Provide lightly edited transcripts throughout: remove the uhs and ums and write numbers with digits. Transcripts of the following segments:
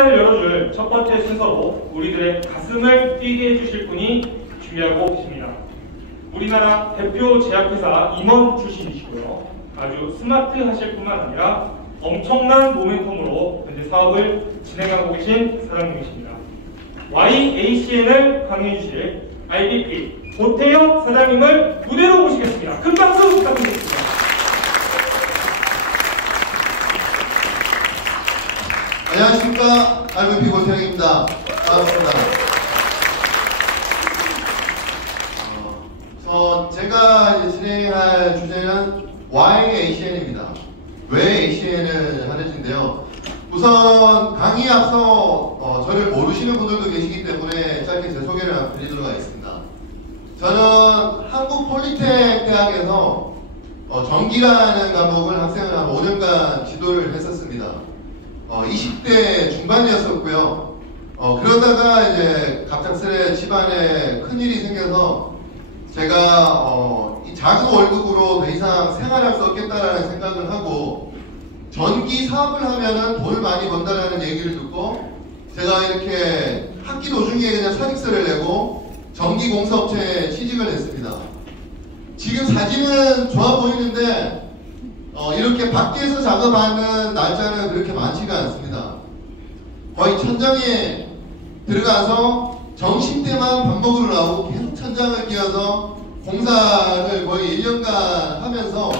시간을 열어줄 첫 번째 순서로 우리들의 가슴을 뛰게 해주실 분이 준비하고 계십니다. 우리나라 대표 제약회사 임원 출신이시고요. 아주 스마트하실 뿐만 아니라 엄청난 모멘텀으로 현재 사업을 진행하고 계신 사장님이십니다. YACN을 강의해 주실 IBP 고태영 사장님을 무대로 모시겠습니다. 큰 박수 부탁드리겠습니다. 안녕하십니까. IBP 고태영입니다. 반갑습니다. 제가 이제 진행할 주제는 YACN입니다. 왜 ACN을 하는지인데요. 우선 강의 앞서 저를 모르시는 분들도 계시기 때문에 짧게 제 소개를 드리도록 하겠습니다. 저는 한국폴리텍 대학에서 전기라는 과목을 학생을 한 5년간 지도를 했었습니다. 20대 중반이었었고요. 그러다가 이제 갑작스레 집안에 큰일이 생겨서 제가 이 작은 월급으로 더 이상 생활할 수 없겠다라는 생각을 하고 전기 사업을 하면은 돈을 많이 번다라는 얘기를 듣고 제가 이렇게 학기 도중에 그냥 사직서를 내고 전기공사업체에 취직을 했습니다. 지금 사진은 좋아 보이는데 이렇게 밖에서 작업하는 날짜는 그렇게 많지가 않습니다. 거의 천장에 들어가서 점심때만 밥 먹으러 나오고 계속 천장을 끼워서 공사를 거의 1년간 하면서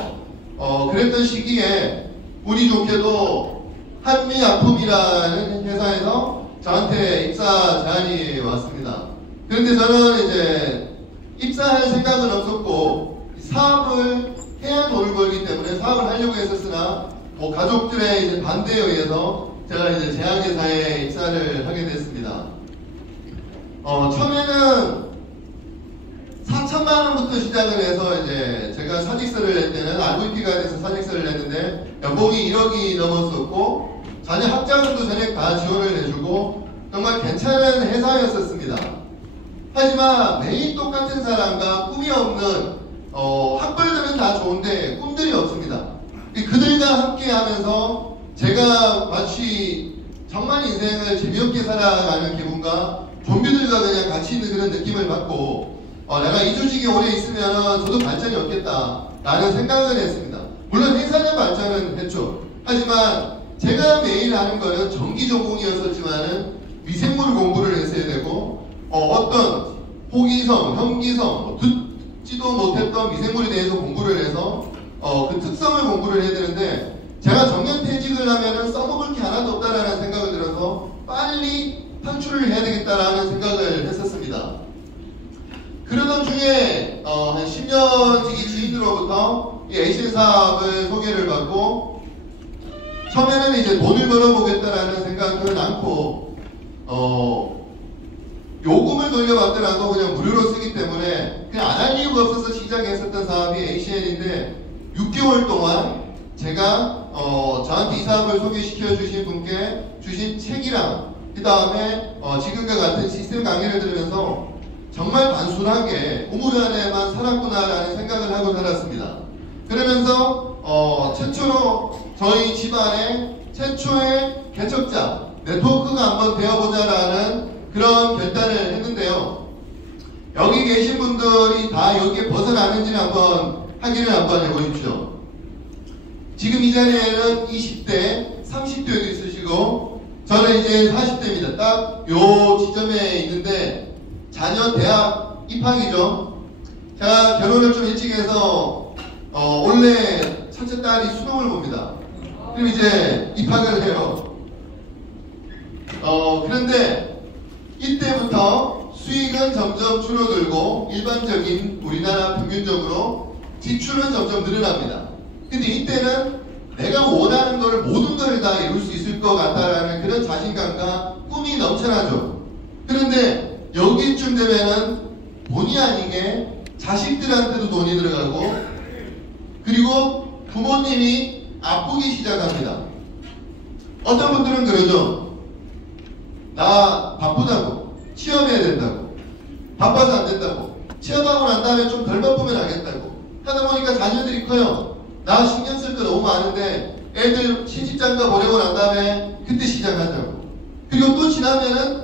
그랬던 시기에 운이 좋게도 한미약품이라는 회사에서 저한테 입사 제안이 왔습니다. 그런데 저는 이제 입사할 생각은 없었고 사업을 해야 돈을 벌기 때문에 사업을 하려고 했었으나 가족들의 이제 반대에 의해서 제가 이제 제약회사에 입사를 하게 됐습니다. 처음에는 4천만 원부터 시작을 해서 이제 제가 사직서를 낼 때는 RVP가 돼서 사직서를 냈는데 연봉이 1억이 넘었었고 자녀 학자금도 전액 다 지원을 해주고 정말 괜찮은 회사였었습니다. 하지만 매일 똑같은 사람과 꿈이 없는 학벌들은 다 좋은데 꿈들이 없습니다. 그들과 함께 하면서 제가 마치 정말 인생을 재미없게 살아가는 기분과 좀비들과 그냥 같이 있는 그런 느낌을 받고 내가 이 조직에 오래 있으면 저도 발전이 없겠다 라는 생각을 했습니다. 물론 회사는 발전은 했죠. 하지만 제가 매일 하는 거는 전기 전공이었었지만은 미생물 공부를 했어야 되고 어떤 호기성, 현기성, 듣지도 못했던 미생물에 대해서 공부를 해서 그 특성을 공부를 해야 되는데 제가 정년퇴직을 하면은 써먹을 게 하나도 없다라는 생각을 들어서 빨리 탈출을 해야 되겠다라는 생각을 했었습니다. 그러던 중에 한 10년 지기 지인으로부터 이 ACN 사업을 소개를 받고 처음에는 이제 돈을 벌어보겠다라는 생각은 않고 요금을 돌려받더라도 그냥 무료로 쓰기 때문에 그냥 안 할 이유가 없어서 시작했었던 사업이 ACN인데 6개월 동안 제가 저한테 이 사업을 소개시켜 주신 분께 주신 책이랑 그 다음에 지금과 같은 시스템 강의를 들으면서 정말 단순하게 우물 안에만 살았구나라는 생각을 하고 살았습니다. 그러면서 최초로 저희 집안의 최초의 개척자 네트워크가 한번 되어보자라는 그런 결단을 했는데요. 여기 계신 분들이 다 여기에 벗어나는지를 한번 확인을 한번 해보십시오. 지금 이 자리에는 20대, 30대도 있으시고 저는 이제 40대입니다. 딱 요 지점에 있는데 자녀 대학 입학이죠. 제가 결혼을 좀 일찍 해서 원래 첫째 딸이 수능을 봅니다. 그럼 이제 입학을 해요. 그런데 이때부터 수익은 점점 줄어들고 일반적인 우리나라 평균적으로 지출은 점점 늘어납니다. 근데 이때는 내가 원하는 걸 모든 걸 다 이룰 수 있을 것 같다라는 그런 자신감과 꿈이 넘쳐나죠. 그런데 여기쯤 되면은 본의 아니게 자식들한테도 돈이 들어가고 그리고 부모님이 아프기 시작합니다. 어떤 분들은 그러죠. 나 바쁘다고, 취업해야 된다고, 바빠서 안 된다고, 취업하고 난 다음에 좀 덜 바쁘면 하겠다고 하다 보니까 자녀들이 커요. 나 신경 쓸 거 너무 많은데 애들 시집장가 보내고 난 다음에 그때 시작하자고. 그리고 또 지나면은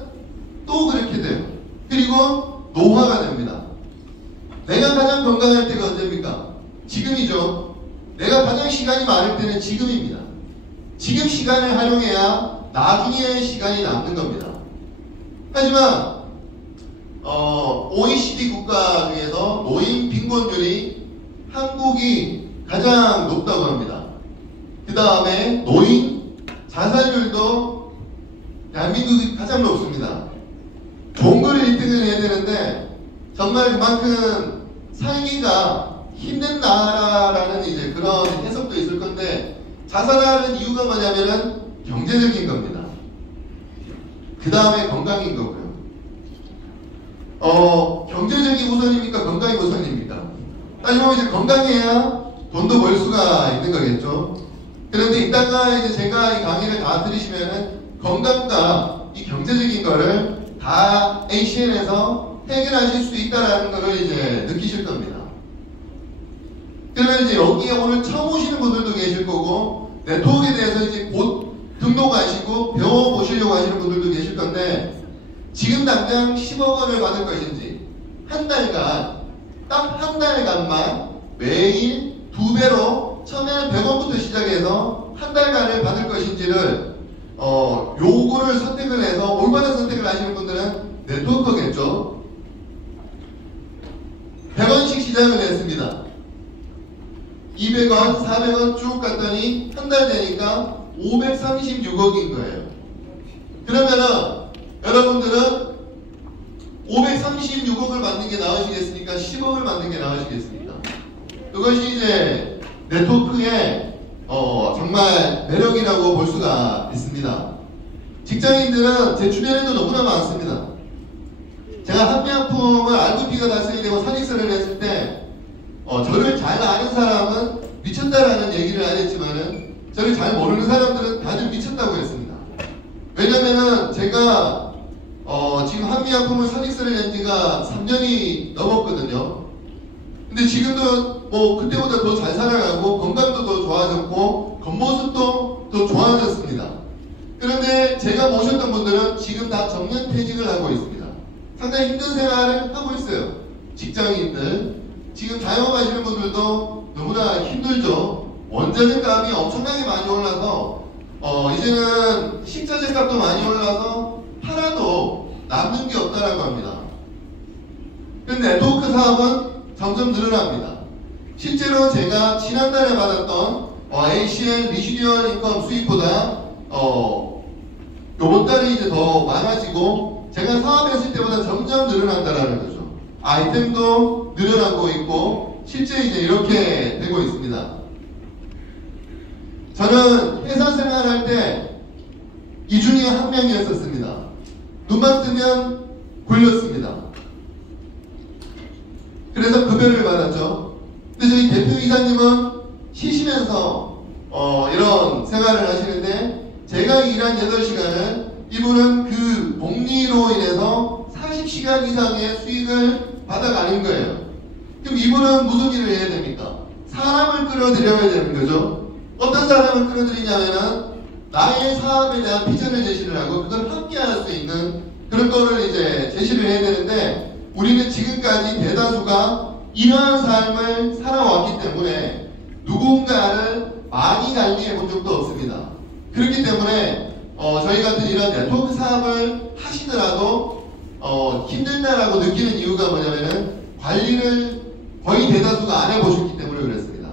또 그렇게 돼요. 그리고 노화가 됩니다. 내가 가장 건강할 때가 언제입니까? 지금이죠. 내가 가장 시간이 많을 때는 지금입니다. 지금 시간을 활용해야 나중에 시간이 남는 겁니다. 하지만 OECD 국가 중에서 노인 빈곤율이 한국이 가장 높다고 합니다. 그 다음에 노인 자살률도 대한민국이 가장 높습니다. 좋은 거를 1등을 해야 되는데 정말 그만큼 살기가 힘든 나라라는 이제 그런 해석도 있을 건데 자살하는 이유가 뭐냐면은 경제적인 겁니다. 그 다음에 건강인 거고요. 경제적이 우선입니까? 건강이 우선입니까? 따지면 이제 건강해야 돈도 벌 수가 있는 거겠죠. 그런데 이따가 이제 제가 이 강의를 다 들으시면은 건강과 이 경제적인 거를 다 ACN에서 해결하실 수 있다라는 거를 이제 느끼실 겁니다. 그러면 이제 여기에 오늘 처음 오시는 분들도 계실 거고 네트워크에 대해서 이제 곧 등록하시고 배워보시려고 하시는 분들도 계실 건데 지금 당장 10억 원을 받을 것인지 한 달간 딱 한 달간만 매일 2배로 처음에는 100원부터 시작해서 한 달간을 받을 것인지를 요거를 선택을 해서 올바른 선택을 하시는 분들은 네트워크겠죠. 100원씩 시작을 했습니다. 200원, 400원 쭉 갔더니 한 달 되니까 536억인 거예요. 그러면은 여러분들은 536억을 받는 게 나으시겠습니까? 10억을 받는 게 나으시겠습니까? 그것이 이제 네트워크의 정말 매력이라고 볼 수가 있습니다. 직장인들은 제 주변에도 너무나 많습니다. 제가 한미약품을 RVP가 달성이 되고 사직서를 했을 때 저를 잘 아는 사람은 미쳤다라는 얘기를 안 했지만은 저를 잘 모르는 사람들은 다들 미쳤다고 했습니다. 왜냐면은 제가 지금 한미약품을 사직서를 낸 지가 3년이 넘었거든요. 근데 지금도 뭐 그때보다 더 잘 살아가고 건강도 더 좋아졌고 겉모습도 더 좋아졌습니다. 그런데 제가 모셨던 분들은 지금 다 정년퇴직을 하고 있습니다. 상당히 힘든 생활을 하고 있어요. 직장인들 지금 자영업하시는 분들도 너무나 힘들죠. 원자재 값이 엄청나게 많이 올라서 이제는 식자재 값도 많이 올라서 팔아도 남는 게 없다라고 합니다. 그런데 네트워크 사업은 점점 늘어납니다. 실제로 제가 지난달에 받았던 ACN 리시듀얼 인컴 수입보다 요번 달이 이제 더 많아지고 제가 사업했을 때보다 점점 늘어난다라는 거죠. 아이템도 늘어나고 있고 실제 이제 이렇게 되고 있습니다. 저는 회사 생활할 때 이 중에 한 명이었었습니다. 눈만 뜨면 굴렸습니다. 그래서 급여를 받았죠. 근데 저희 대표이사님은 쉬시면서 이런 생활을 하시는데 제가 일한 8시간을 이분은 그 복리로 인해서 40시간 이상의 수익을 받아가는 거예요. 그럼 이분은 무슨 일을 해야 됩니까? 사람을 끌어들여야 되는 거죠. 어떤 사람을 끌어들이냐면은 나의 사업에 대한 비전을 제시를 하고 그걸 함께 할 수 있는 그런 거를 이제 제시를 해야 되는데 우리는 지금까지 대다수가 이러한 삶을 살아왔기 때문에 누군가를 많이 관리해 본 적도 없습니다. 그렇기 때문에 저희 같은 이런 네트워크 사업을 하시더라도 힘들다라고 느끼는 이유가 뭐냐면은 관리를 거의 대다수가 안 해보셨기 때문에 그렇습니다.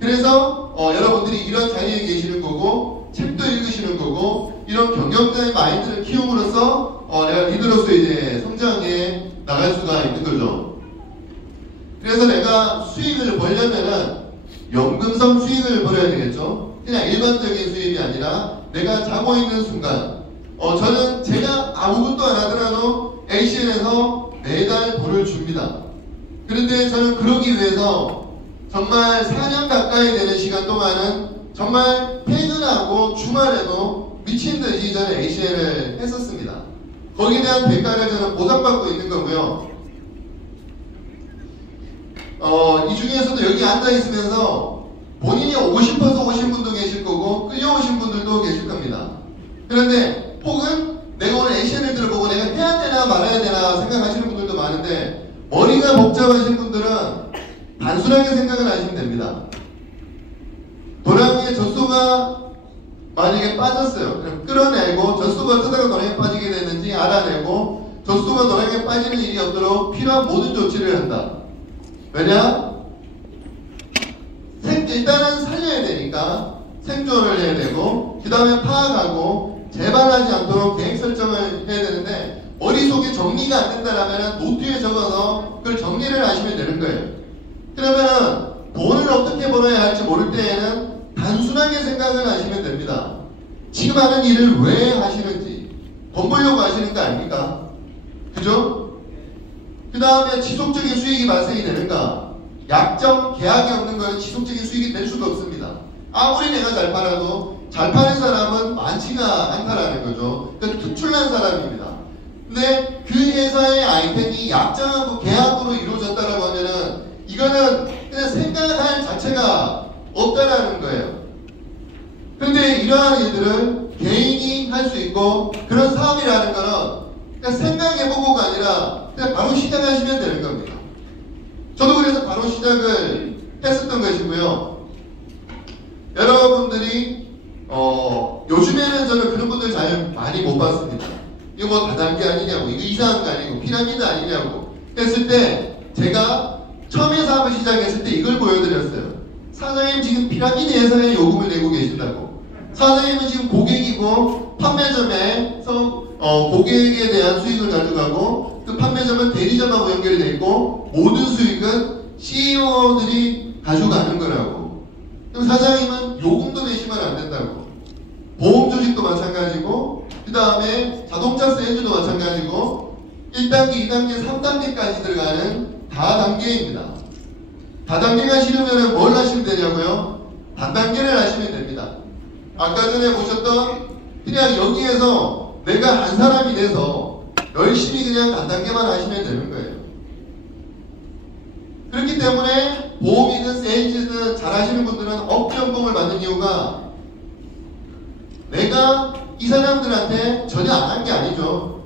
그래서 여러분들이 이런 자리에 계시는 거고 책도 읽으시는 거고 이런 경영자의 마인드를 키움으로써 내가 리더로서 이제 성장해 나갈 수가 있는 거죠. 그래서 내가 수익을 벌려면은 연금성 수익을 벌어야 되겠죠. 그냥 일반적인 수익이 아니라 내가 자고 있는 순간 저는 제가 아무것도 안 하더라도 ACN에서 매달 돈을 줍니다. 그런데 저는 그러기 위해서 정말 4년 가까이 되는 시간 동안은 정말 퇴근하고 주말에도 미친듯이 저는 ACN을 했었습니다. 거기에 대한 대가를 저는 보상받고 있는 거고요. 이 중에서도 여기 앉아있으면서 본인이 오고 싶어서 오신 분도 계실 거고 끌려오신 분들도 계실 겁니다. 그런데 혹은 머리가 복잡하신 분들은 단순하게 생각을 하시면 됩니다. 도량의 젖소가 만약에 빠졌어요. 그럼 끌어내고 젖소가 뜨다가 도량에 빠지게 됐는지 알아내고 젖소가 도량에 빠지는 일이 없도록 필요한 모든 조치를 한다. 왜냐? 일단은 살려야 되니까 생존을 해야 되고 그 다음에 파악하고 재발하지 않도록 계획 설정을 해야 되는데 머릿속에 정리가 안 된다라면 노트에 적어서 그걸 정리를 하시면 되는 거예요. 그러면은 돈을 어떻게 벌어야 할지 모를 때에는 단순하게 생각을 하시면 됩니다. 지금 하는 일을 왜 하시는지 돈 벌려고 하시는 거 아닙니까? 그죠? 그 다음에 지속적인 수익이 발생이 되는가? 약정, 계약이 없는 건 지속적인 수익이 될 수가 없습니다. 아무리 내가 잘 팔아도 잘 파는 사람은 많지가 않다라는 거죠. 그건 특출난 사람입니다. 근데 그 회사의 아이템이 약정하고 계약으로 이루어졌다라고 하면은 이거는 그냥 생각할 자체가 없다라는 거예요. 그런데 이러한 일들을 개인이 할 수 있고 그런 사업이라는 거는 그냥 생각해보고가 아니라 그냥 바로 시작하시면 되는 겁니다. 저도 그래서 바로 시작을 했었던 것이고요. 여러분들이 요즘에는 저는 그런 분들 잘 많이 못 봤습니다. 이거 뭐 다단계 아니냐고, 이거 이상한 거 아니고 피라미드 아니냐고 했을 때 제가 처음에 사업을 시작했을 때 이걸 보여드렸어요. 사장님 지금 피라미드 회사에 요금을 내고 계신다고. 사장님은 지금 고객이고 판매점에서 고객에 대한 수익을 가져가고 그 판매점은 대리점하고 연결이 되어 있고 모든 수익은 CEO들이 가져가는 거라고. 그럼 사장님은 요금도 내시면 안 된다고. 보험 조직도 마찬가지고 그 다음에 자동차 세일즈도 마찬가지고 1단계, 2단계, 3단계까지 들어가는 다단계입니다. 다단계가 싫으면 뭘 하시면 되냐고요? 단단계를 하시면 됩니다. 아까 전에 보셨던 그냥 여기에서 내가 한 사람이 돼서 열심히 그냥 단단계만 하시면 되는 거예요. 그렇기 때문에 보험이든 세일즈든 잘 하시는 분들은 업 연봉을 받는 이유가 내가 이 사람들한테 전혀 안 한 게 아니죠.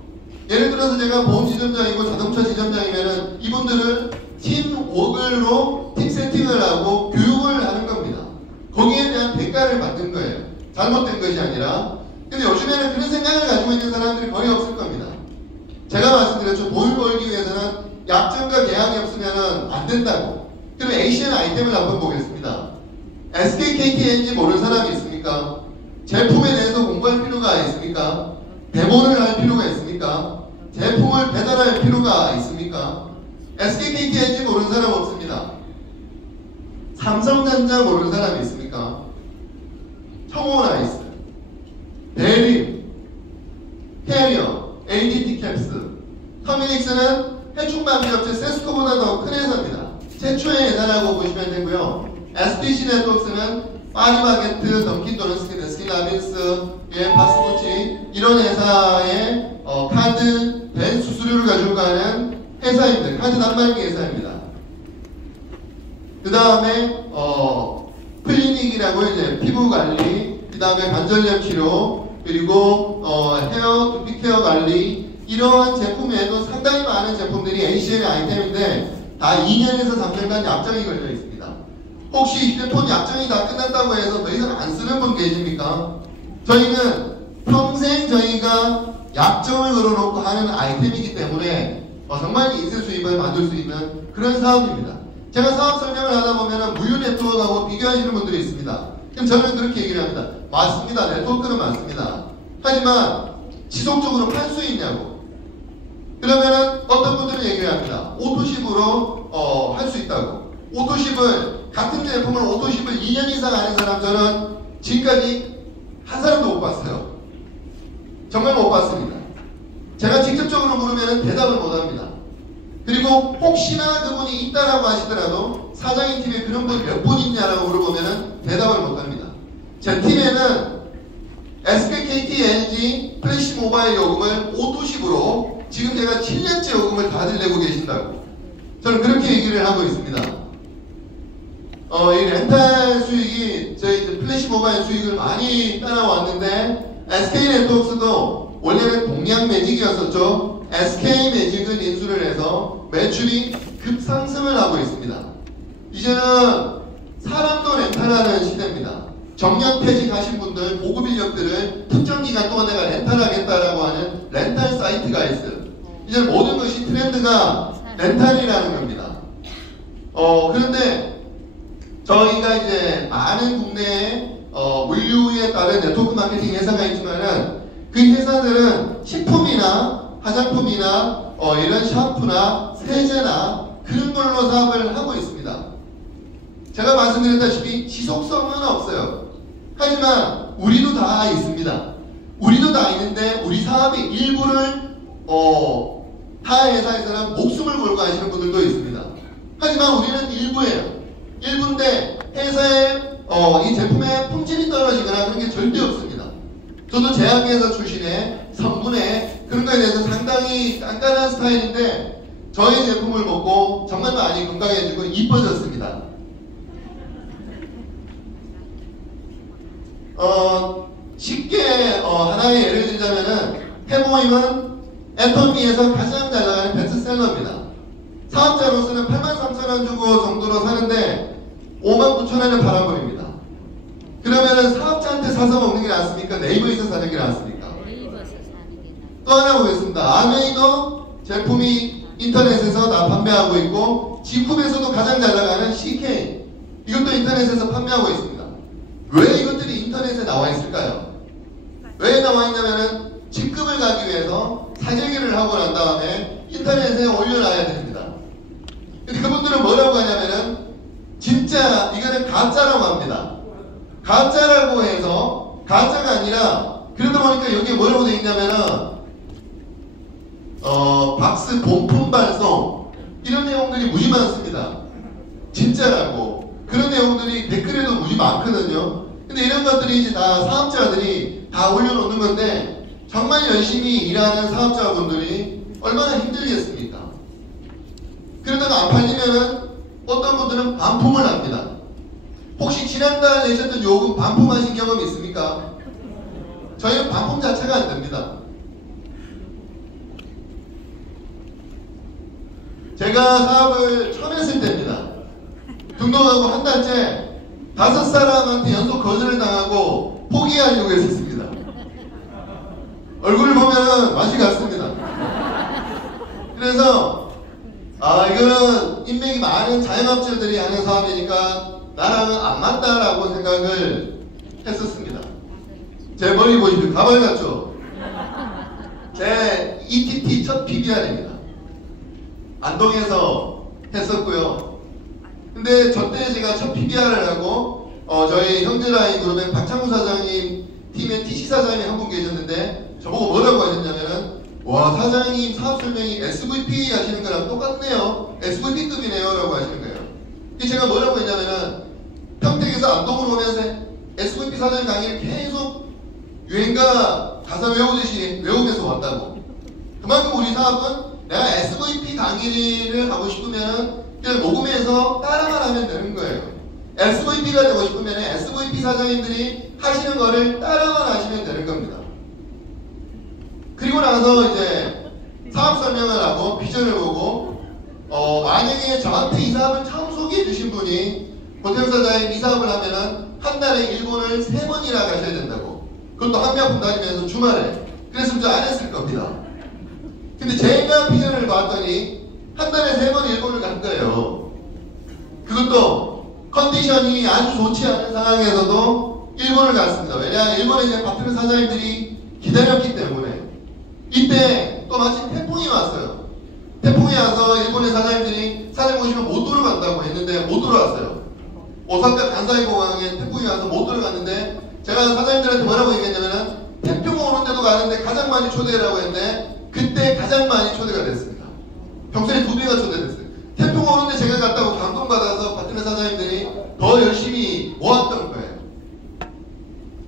예를 들어서 제가 보험 지점장이고 자동차 지점장이면은 이분들을 팀워크로 팀 세팅을 하고 교육을 하는 겁니다. 거기에 대한 대가를 받는 거예요. 잘못된 것이 아니라. 근데 요즘에는 그런 생각을 가지고 있는 사람들이 거의 없을 겁니다. 제가 말씀드렸죠. 돈을 벌기 위해서는 약정과 계약이 없으면 안 된다고. 그럼 ACN 아이템을 한번 보겠습니다. SKKTNG 모르는 사람이 있습니까? 제품에 대해서 공부할 필요가 있습니까? 대본을 할 필요가 있습니까? 제품을 배달할 필요가 있습니까? SKKTNG 모르는 사람 없습니다. 삼성전자 모르는 사람이 있습니까? 청호라이스, 대림, 캐리어, ADT 캡스, 터미닉스는 해충방지업체 세스코보다 더 큰 회사입니다. 최초의 회사라고 보시면 되고요. SPC 네트워크스는 파리바게트, 던킨도너스, 스킨라빈스의 파스쿠치 이런 회사의 카드 벤 수수료를 가지고 가는 회사입니다. 카드 단말기 회사입니다. 그 다음에 클리닉이라고 이제 피부 관리, 그 다음에 관절염 치료, 그리고 헤어 두피 케어 관리 이러한 제품 외에도 상당히 많은 제품들이 ACN의 아이템인데 다 2년에서 3년간 약정이 걸려 있습니다. 혹시 휴대폰 약정이 다 끝났다고 해서 더 이상 안 쓰는 분 계십니까? 저희는 평생 저희가 약정을 걸어놓고 하는 아이템이기 때문에 정말 인쇄 수입을 만들 수 있는 그런 사업입니다. 제가 사업 설명을 하다 보면 무유 네트워크하고 비교하시는 분들이 있습니다. 그럼 저는 그렇게 얘기를 합니다. 맞습니다. 네트워크는 맞습니다. 하지만 지속적으로 팔 수 있냐고. 그러면은 어떤 분들은 얘기를 합니다. 오토십으로 할 수 있다고. 오토십을 같은 제품을 오토십을 2년 이상 하는 사람 저는 지금까지 한 사람도 못 봤어요. 정말 못 봤습니다. 제가 직접적으로 물으면 대답을 못 합니다. 그리고 혹시나 그분이 있다라고 하시더라도 사장님 팀에 그런 분 몇 분 있냐라고 물어보면 대답을 못 합니다. 제 팀에는 SKKT, 플래시 모바일 요금을 오토십으로 지금 제가 7년째 요금을 다들 내고 계신다고 저는 그렇게 얘기를 하고 있습니다. 이 렌탈 수익이 저희 플래시 모바일 수익을 많이 따라왔는데 SK네트워크스도 원래는 동양 매직이었었죠. SK매직을 인수를 해서 매출이 급상승을 하고 있습니다. 이제는 사람도 렌탈하는 시대입니다. 정년퇴직하신 분들 고급 인력들을 특정 기간 동안 내가 렌탈하겠다라고 하는 렌탈 사이트가 있어요. 이제 모든 것이 트렌드가 렌탈이라는 겁니다. 그런데 저희가 이제 많은 국내에 물류에 따른 네트워크 마케팅 회사가 있지만은 그 회사들은 식품이나 화장품이나 이런 샴푸나 세제나 그런 걸로 사업을 하고 있습니다. 제가 말씀드렸다시피 지속성은 없어요. 하지만 우리도 다 있습니다. 우리도 다 있는데 우리 사업의 일부를 타 회사에서는 목숨을 걸고 하시는 분들도 있습니다. 하지만 우리는 일부예요. 일부인데 회사의 이 제품의 품질이 떨어지거나 그런 게 절대 없습니다. 저도 제약회사 출신의 성분의 그런 거에 대해서 상당히 깐깐한 스타일인데 저희 제품을 먹고 정말 많이 건강해지고 이뻐졌습니다. 쉽게 하나의 예를 들자면은 해모임은 애터미에서 가장 잘 나가는 베스트셀러입니다. 사업자로서는 83,000원 주고 정도로 사는데 59,000원에 팔아버립니다. 그러면은 사업자한테 사서 먹는 게 낫습니까? 네이버에서 사는 게 낫습니까? 네이버에서 사는 게 낫습니다. 또 하나 보겠습니다. 아메이도 제품이 인터넷에서 다 판매하고 있고 지쿱에서도 가장 잘 나가는 CK 이것도 인터넷에서 판매하고 있습니다. 왜 이것들이 인터넷에 나와 있을까요? 왜 나와 있냐면은 직급을 가기 위해서 사재기를 하고 난 다음에 인터넷에 올려놔야 됩니다. 근데 그분들은 뭐라고 하냐면은 진짜 이거는 가짜라고 합니다. 가짜라고 해서 가짜가 아니라 그러다 보니까 여기에 뭐라고 되어 있냐면은 박스 본품 발송 이런 내용들이 무지 많습니다. 진짜라고 그런 내용들이 댓글에도 무지 많거든요. 근데 이런 것들이 이제 다 사업자들이 다 올려놓는 건데 정말 열심히 일하는 사업자분들이 얼마나 힘들겠습니까? 그러다가 안 팔리면은 어떤 분들은 반품을 합니다. 혹시 지난달 내셨던 요금 반품하신 경험 있습니까? 저희는 반품 자체가 안 됩니다. 제가 사업을 처음 했을 때입니다. 등록하고 한 달째 5사람한테 연속 거절을 당하고 포기하려고 했었습니다. 얼굴을 보면은 맛이 갔습니다. 그래서 이거는 인맥이 많은 자영업자들이 하는 사업이니까 나랑은 안 맞다라고 생각을 했었습니다. 제 머리 보시면 가발 같죠? 제 ETT 첫 PBR입니다. 안동에서 했었고요. 근데 저때 제가 첫 PBR을 하고 저희 형제라인 그룹의 박창우 사장님 팀의 TC 사장님이 한 분 계셨는데 저보고 뭐라고 하셨냐면은 와 사장님 사업 설명이 SVP 하시는 거랑 똑같네요. SVP급이네요 라고 하시는 거예요. 제가 뭐라고 했냐면은 평택에서 안동으로 오면서 SVP 사장님 강의를 계속 유행가 가사 외우듯이 외우면서 왔다고. 그만큼 우리 사업은 내가 SVP 강의를 하고 싶으면 그냥 녹음해서 따라만 하면 되는 거예요. SVP가 되고 싶으면 SVP 사장님들이 하시는 거를 따라만 하시면 되는 겁니다. 그리고 나서 이제 사업 설명을 하고 비전을 보고 만약에 저한테 이 사업을 처음 소개해 주신 분이 호텔 사장님 이 사업을 하면은 한 달에 일본을 3번이나 가셔야 된다고. 그것도 한 명 분다니면서 주말에. 그랬으면 저 안 했을 겁니다. 근데 제가 비전을 봤더니 한 달에 3번 일본을 간 거예요. 그것도 컨디션이 아주 좋지 않은 상황에서도 일본을 갔습니다. 왜냐 일본에 제 파트너 사장님들이 기다렸기 때문에. 이때 또 마침 태풍이 왔어요. 태풍이 와서 일본의 사장님들이 사장님 오시면 못 들어간다고 했는데 못 들어왔어요. 오사카 간사이 공항에 태풍이 와서 못 들어갔는데 제가 사장님들한테 뭐라고 얘기했냐면은 태풍 오는 데도 가는데 가장 많이 초대라고 했는데 그때 가장 많이 초대가 됐습니다. 평소에 2배가 초대됐어요. 태풍 오는데 제가 갔다고 감동받아서 파트너 사장님들이 더 열심히 모았던 거예요.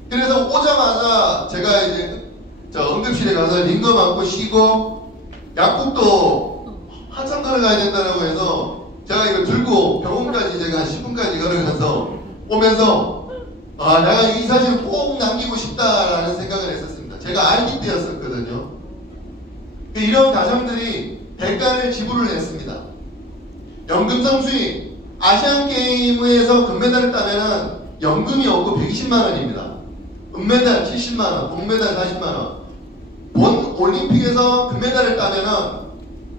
그래서 오자마자 제가 이제 응급실에 가서 링거 맞고 쉬고 약국도 한참 걸어가야 된다고 해서 제가 이거 들고 병원까지 제가 한 10분까지 걸어가서 오면서 내가 이 사진을 꼭 남기고 싶다라는 생각을 했었습니다. 제가 아기 때였었거든요. 이런 가정들이 대가를 지불을 했습니다. 연금성 수익. 아시안게임에서 금메달을 따면은 연금이 없고 120만원입니다. 은메달 70만원, 동메달 40만원. 본 올림픽에서 금메달을 따면은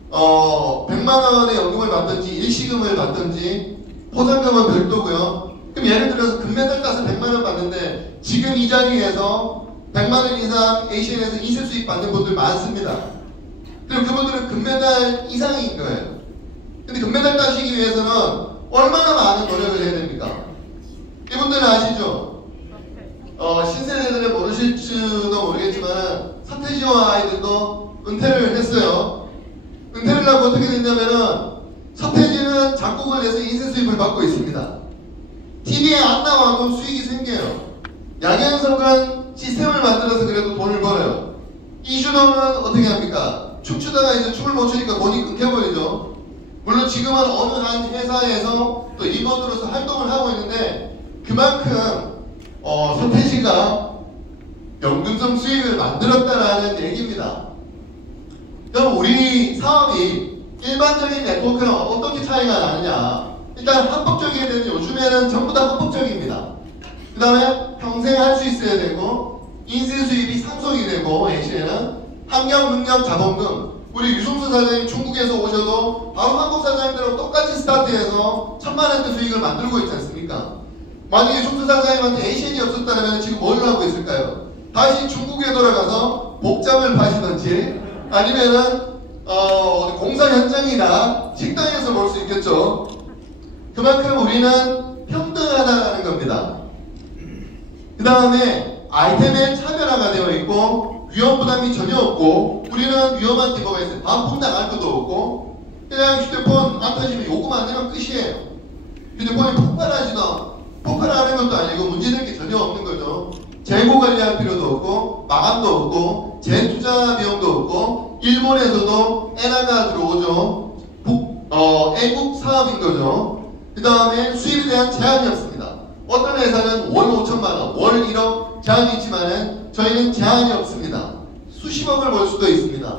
100만원의 연금을 받든지 일시금을 받든지 포상금은 별도고요. 그럼 예를 들어서 금메달 따서 100만원 받는데 지금 이 자리에서 100만원 이상 ACN에서 인쇄 수익 받는 분들 많습니다. 그럼 그분들은 금메달 이상인 거예요. 근데 금메달 따시기 위해서는 얼마나 많은 노력을 해야 됩니까? 이분들은 아시죠? 신세대들은 모르실지도 모르겠지만 서태지와 아이들도 은퇴를 했어요. 은퇴를 하고 어떻게 됐냐면은 서태지는 작곡을 해서 인쇄 수입을 받고 있습니다. TV에 안 나와도 수익이 생겨요. 양현석은 시스템을 만들어서 그래도 돈을 벌어요. 이준호는 어떻게 합니까? 춤추다가 이제 춤을 못 추니까 돈이 끊겨버리죠. 물론 지금은 어느 한 회사에서 또 임원으로서 활동을 하고 있는데 그만큼 서태지가 연금성 수익을 만들었다라는 얘기입니다. 그럼 우리 사업이 일반적인 네트워크랑 어떻게 차이가 나느냐? 일단 합법적이게 되는 요즘에는 전부 다 합법적입니다. 그 다음에 평생 할 수 있어야 되고 인쇄 수입이 상속이 되고 ACN은 환경, 능력, 자본금. 우리 유승수 사장님 중국에서 오셔도 바로 한국 사장님들하고 똑같이 스타트해서 1000만원대 수익을 만들고 있지 않습니까? 만약에 유승수 사장님한테 ACN이 없었다면 지금 뭘 하고 있을까요? 다시 중국에 돌아가서 복장을 파시든지 아니면은 공사 현장이나 식당에서 볼 수 있겠죠. 그만큼 우리는 평등하다라는 겁니다. 그 다음에 아이템에 차별화가 되어 있고 위험 부담이 전혀 없고 우리는 위험한 디버가 있어요. 반품당할 것도 없고 그냥 휴대폰 안 터지면 요금 안 내면 끝이에요. 휴대폰이 폭발하는 것도 아니고 문제될 게 전혀 없는 거죠. 재고 관리할 필요도 없고 마감도 없고 재투자 비용도 없고 일본에서도 엔화가 들어오죠. 애국 사업인 거죠. 그 다음에 수입에 대한 제한이 없습니다. 어떤 회사는 월 5천만원, 월 1억 제한이 있지만은 저희는 제한이 없습니다. 수십억을 벌 수도 있습니다.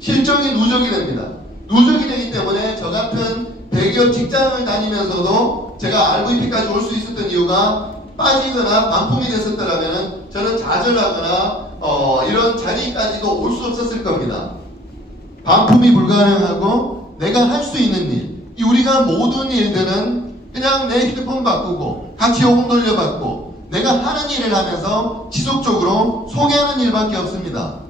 실적이 누적이 됩니다. 누적이 되기 때문에 저 같은 대기업 직장을 다니면서도 제가 RVP까지 올 수 있었던 이유가 빠지거나 반품이 됐었더라면 저는 좌절하거나 이런 자리까지도 올 수 없었을 겁니다. 반품이 불가능하고 내가 할 수 있는 일, 우리가 모든 일들은 그냥 내 휴대폰 바꾸고 같이 요금 돌려받고 내가 하는 일을 하면서 지속적으로 소개하는 일밖에 없습니다.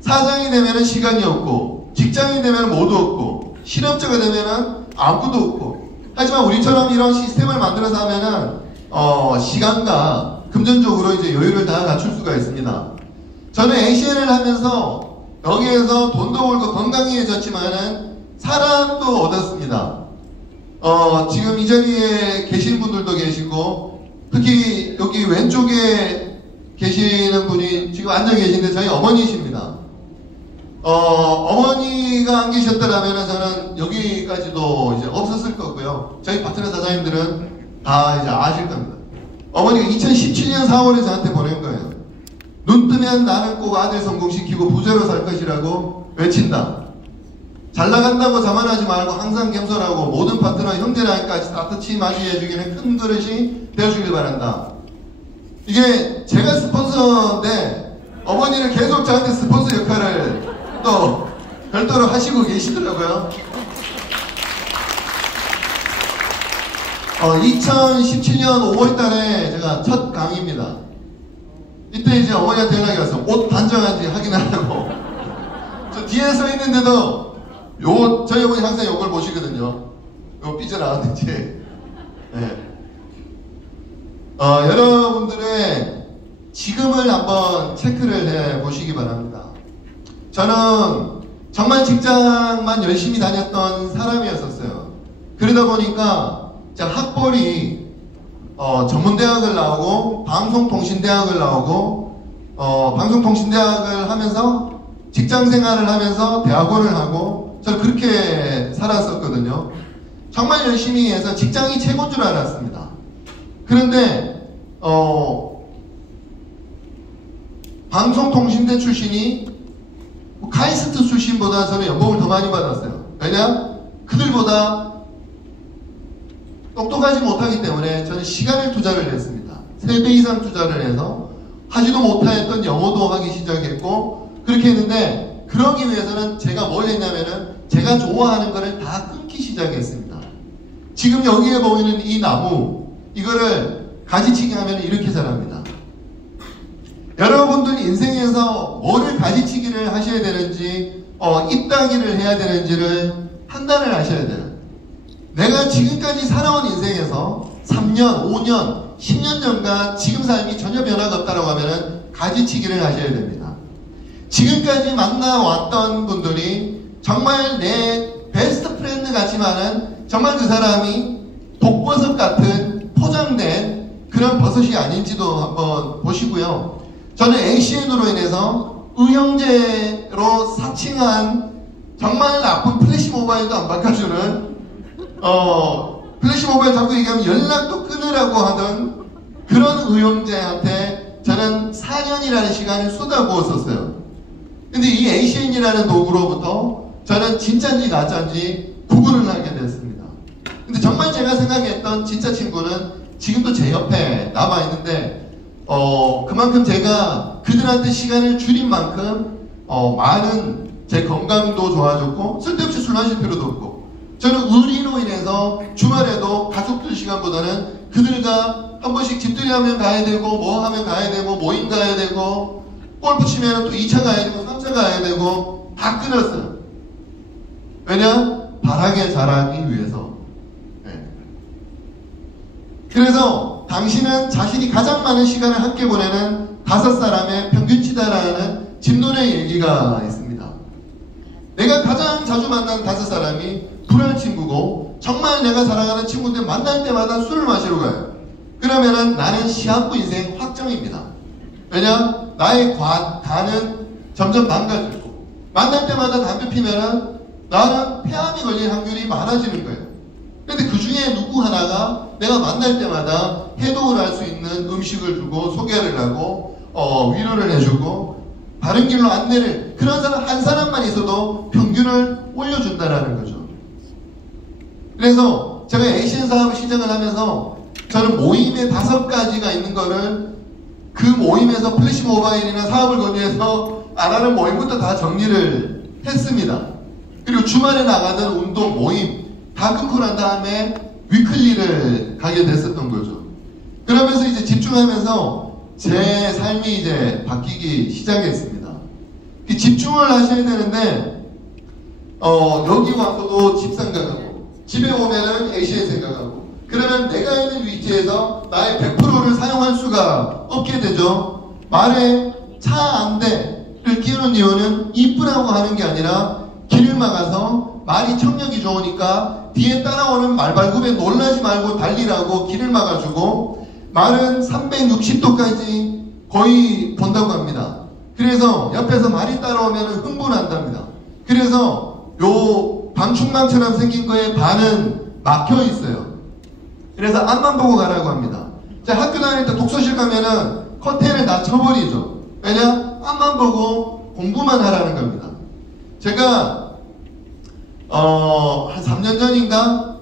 사장이 되면은 시간이 없고 직장이 되면 모두 없고 실업자가 되면은 아무도 없고 하지만 우리처럼 이런 시스템을 만들어서 하면은 시간과 금전적으로 이제 여유를 다 갖출 수가 있습니다. 저는 ACN을 하면서 여기에서 돈도 벌고 건강해졌지만은 사람도 얻었습니다. 지금 이 자리에 계신 분들도 계시고 특히 여기 왼쪽에 계시는 분이 지금 앉아 계신데 저희 어머니십니다. 어머니가 안 계셨더라면 저는 여기까지도 이제 없었을 거고요. 저희 파트너 사장님들은 다 이제 아실 겁니다. 어머니가 2017년 4월에 저한테 보낸 거예요. 눈 뜨면 나는 꼭 아들 성공시키고 부자로 살 것이라고 외친다. 잘 나간다고 자만하지 말고 항상 겸손하고 모든 파트너 형제라인까지 따뜻히 맞이해주기는 큰 그릇이 되어주길 바란다. 이게 제가 스폰서인데 어머니는 계속 저한테 스폰서 역할을 또 별도로 하시고 계시더라고요. 2017년 5월달에 제가 첫 강의입니다. 이때 이제 어머니한테 연락이 왔어요. 옷 단정한지 확인하라고. 저 뒤에 서 있는데도 저희 어머니 항상 요걸 보시거든요. 요 삐져나왔는지. 네. 여러분들의 지금을 한번 체크를 해 보시기 바랍니다. 저는 정말 직장만 열심히 다녔던 사람이었었어요. 그러다 보니까 학벌이 전문대학을 나오고 방송통신대학을 나오고 방송통신대학을 하면서 직장생활을 하면서 대학원을 하고 저는 그렇게 살았었거든요. 정말 열심히 해서 직장이 최고인 줄 알았습니다. 그런데 방송통신대 출신이 카이스트 출신보다 저는 연봉을 더 많이 받았어요. 왜냐? 그들보다 똑똑하지 못하기 때문에 저는 시간을 투자를 했습니다. 3배 이상 투자를 해서 하지도 못했던 영어도 하기 시작했고 그렇게 했는데 그러기 위해서는 제가 뭘 했냐면은 제가 좋아하는 거를 다 끊기 시작했습니다. 지금 여기에 보이는 이 나무 이거를 가지치기 하면 이렇게 자랍니다. 여러분들 인생에서 뭐를 가지치기를 하셔야 되는지 입다기를 해야 되는지를 판단을 하셔야 돼요. 내가 지금까지 살아온 인생에서 3년, 5년, 10년 전과 지금 삶이 전혀 변화가 없다고 하면 가지치기를 하셔야 됩니다. 지금까지 만나왔던 분들이 정말 내 베스트 프렌드 같지만은 정말 그 사람이 독버섯 같은 포장된 그런 버섯이 아닌지도 한번 보시고요. 저는 ACN으로 인해서 의형제로 사칭한 정말 나쁜 플래시 모바일도 안 바꿔주는 플래시 모바일 자꾸 얘기하면 연락도 끊으라고 하던 그런 의형제한테 저는 4년이라는 시간을 쏟아부었었어요. 근데 이 ACN이라는 도구로부터 저는 진짜인지 가짜인지 구분을 하게 됐습니다. 근데 정말 제가 생각했던 진짜 친구는 지금도 제 옆에 남아있는데 그만큼 제가 그들한테 시간을 줄인 만큼 많은 제 건강도 좋아졌고 쓸데없이 술 마실 필요도 없고 저는 의리로 인해서 주말에도 가족들 시간보다는 그들과 한 번씩 집들이 하면 가야 되고 뭐 하면 가야 되고 모임 가야 되고 골프 치면 또 2차 가야 되고 3차 가야 되고 다 끊었어요. 왜냐? 바라게 자라기 위해서. 네. 그래서 당신은 자신이 가장 많은 시간을 함께 보내는 5사람의 평균치다라는 진론의 얘기가 있습니다. 내가 가장 자주 만나는 5사람이 불알 친구고 정말 내가 사랑하는 친구들 만날 때마다 술을 마시러 가요. 그러면은 나는 시한부 인생 확정입니다. 왜냐? 나의 간은 점점 망가지고 만날 때마다 담배 피면은 나는 폐암이 걸릴 확률이 많아지는 거예요. 근데 그 중에 누구 하나가 내가 만날 때마다 해독을 할 수 있는 음식을 주고 소개를 하고 위로를 해주고 바른 길로 안내를 그런 사람 한 사람만 있어도 평균을 올려준다라는 거죠. 그래서 제가 ACN 사업을 시작을 하면서 저는 모임에 5가지가 있는 거를 그 모임에서 플래시 모바일이나 사업을 건의해서 안 하는 모임부터 다 정리를 했습니다. 그리고 주말에 나가는 운동 모임 다 끊고 난 다음에 위클리를 가게 됐었던 거죠. 그러면서 이제 집중하면서 제 삶이 이제 바뀌기 시작했습니다. 집중을 하셔야 되는데 여기 와서도 집 생각하고 집에 오면은 ACN 생각하고 그러면 내가 있는 위치에서 나의 100%를 사용할 수가 없게 되죠. 말에 차 안 돼를 끼우는 이유는 이쁘라고 하는 게 아니라 길을 막아서 말이 청력이 좋으니까 뒤에 따라오는 말발굽에 놀라지 말고 달리라고 길을 막아주고 말은 360도까지 거의 본다고 합니다. 그래서 옆에서 말이 따라오면 흥분한답니다. 그래서 요 방충망처럼 생긴 거에 반은 막혀 있어요. 그래서 앞만 보고 가라고 합니다. 자, 학교 다닐 때 독서실 가면은 커튼을 다 쳐버리죠. 왜냐? 앞만 보고 공부만 하라는 겁니다. 제가 한 3년 전인가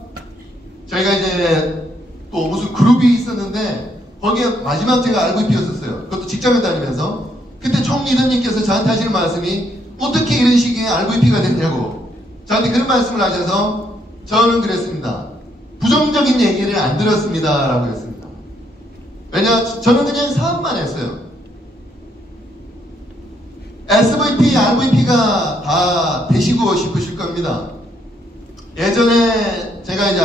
저희가 이제 또 무슨 그룹이 있었는데 거기에 마지막 제가 RVP였었어요. 그것도 직장을 다니면서 그때 총 리더님께서 저한테 하시는 말씀이 어떻게 이런 시기에 RVP가 됐냐고 저한테 그런 말씀을 하셔서 저는 그랬습니다. 부정적인 얘기를 안 들었습니다 라고 했습니다. 왜냐? 저는 그냥 사업만 했어요. SVP, RVP가 다 되시고 싶으실 겁니다. 예전에 제가 이제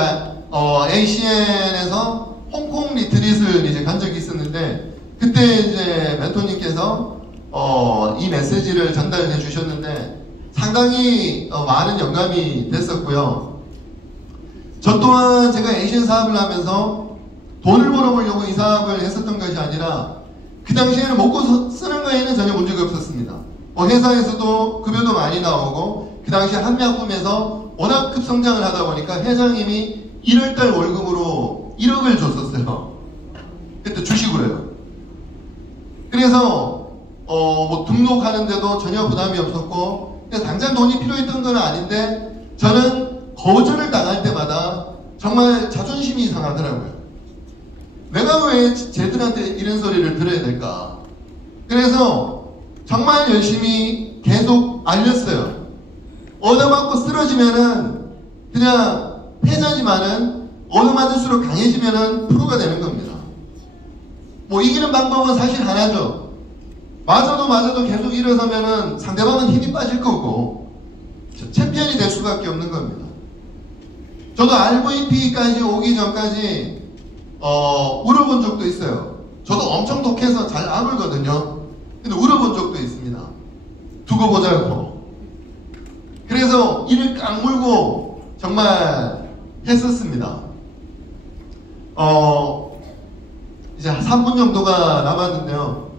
ACN에서 홍콩 리트릿을 이제 간 적이 있었는데 그때 이제 멘토님께서 이 메시지를 전달해 주셨는데 상당히 많은 영감이 됐었고요. 저 또한 제가 ACN 사업을 하면서 돈을 벌어보려고 이 사업을 했었던 것이 아니라 그 당시에는 먹고 쓰는 거에는 전혀 문제가 없었습니다. 회사에서도 급여도 많이 나오고 그 당시에 한미약품에서 워낙 급성장을 하다 보니까 회장님이 1월달 월급으로 1억을 줬었어요. 그때 주식으로요. 그래서 뭐 등록하는데도 전혀 부담이 없었고 그래서 당장 돈이 필요했던 건 아닌데 저는 거절을 당할 때마다 정말 자존심이 상하더라고요. 내가 왜 쟤들한테 이런 소리를 들어야 될까? 그래서 정말 열심히 계속 알렸어요. 얻어맞고 쓰러지면은 그냥 패자지만은 얻어맞을수록 강해지면은 프로가 되는 겁니다. 뭐 이기는 방법은 사실 하나죠. 맞아도 계속 일어서면은 상대방은 힘이 빠질 거고 챔피언이 될 수밖에 없는 겁니다. 저도 RVP까지 오기 전까지 울어본 적도 있어요. 저도 엄청 독해서 잘 아물거든요. 근데 울어본 적도 있습니다. 두고 보자고. 그래서 이를 깡 물고 정말 했었습니다. 이제 3분 정도가 남았는데요.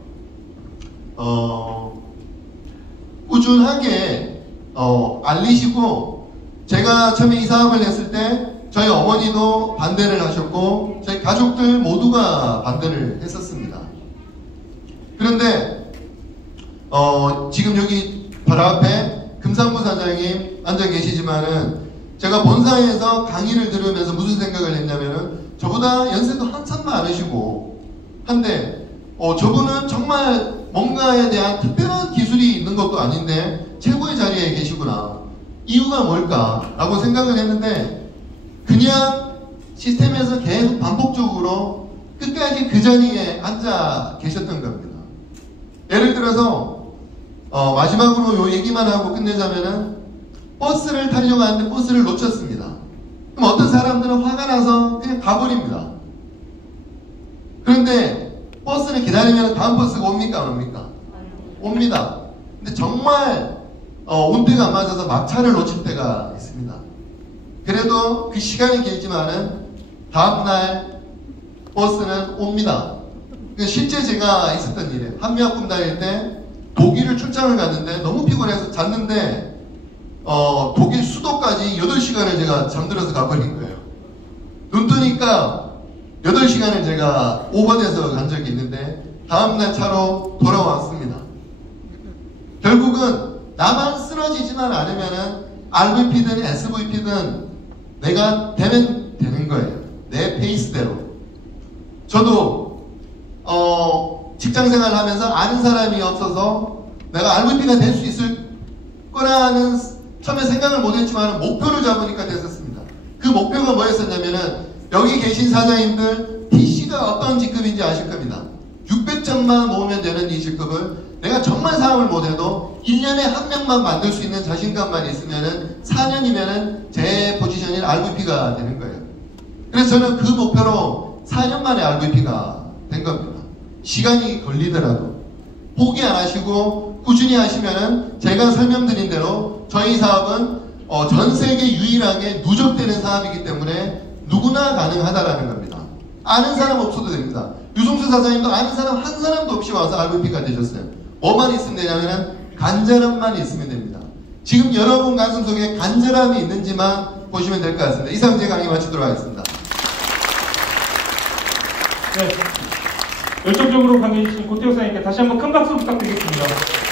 꾸준하게 알리시고, 제가 처음에 이 사업을 했을 때 저희 어머니도 반대를 하셨고 저희 가족들 모두가 반대를 했었습니다. 그런데 지금 여기 바로 앞에 금상부 사장님 앉아 계시지만은 제가 본사에서 강의를 들으면서 무슨 생각을 했냐면은 저보다 연세도 한참 많으시고 한데 저분은 정말 뭔가에 대한 특별한 기술이 있는 것도 아닌데 최고의 자리에 계시구나. 이유가 뭘까라고 생각을 했는데 그냥 시스템에서 계속 반복적으로 끝까지 그 자리에 앉아 계셨던 겁니다. 예를 들어서 마지막으로 요 얘기만 하고 끝내자면은 버스를 타려고 하는데 버스를 놓쳤습니다. 그럼 어떤 사람들은 화가 나서 그냥 가버립니다. 그런데 버스를 기다리면 다음 버스가 옵니까 안 옵니까? 옵니다. 근데 정말 운대가 안 맞아서 막차를 놓칠 때가 있습니다. 그래도 그 시간이 길지만은 다음날 버스는 옵니다. 실제 제가 있었던 일이에요. 한미학군 다닐 때 독일을 출장을 갔는데 너무 피곤해서 잤는데 독일 수도까지 8시간을 제가 잠들어서 가버린 거예요. 눈 뜨니까 8시간을 제가 오버돼서 간 적이 있는데 다음날 차로 돌아왔습니다. 결국은 나만 쓰러지지만 않으면은 RVP든 SVP든 내가 되면 되는 거예요. 내 페이스대로. 저도 직장생활 하면서 아는 사람이 없어서 내가 RVP가 될 수 있을 거라는 처음에 생각을 못했지만 목표를 잡으니까 됐었습니다. 그 목표가 뭐였었냐면은 여기 계신 사장님들 TC가 어떤 직급인지 아실 겁니다. 600점만 모으면 되는 이 직급을 내가 정말 사업을 못해도 1년에 한 명만 만들 수 있는 자신감만 있으면은 4년이면은 제 포지션인 RVP가 되는 거예요. 그래서 저는 그 목표로 4년 만에 RVP가 된 겁니다. 시간이 걸리더라도 포기 안 하시고 꾸준히 하시면은 제가 설명드린 대로 저희 사업은 전 세계 유일하게 누적되는 사업이기 때문에 누구나 가능하다라는 겁니다. 아는 사람 없어도 됩니다. 유성수 사장님도 아는 사람 한 사람도 없이 와서 RVP가 되셨어요. 뭐만 있으면 되냐면은 간절함만 있으면 됩니다. 지금 여러분 가슴 속에 간절함이 있는지만 보시면 될 것 같습니다. 이상 제 강의 마치도록 하겠습니다. 네, 열정적으로 강의해 주신 고태호 사장님께 다시 한번 큰 박수 부탁드리겠습니다.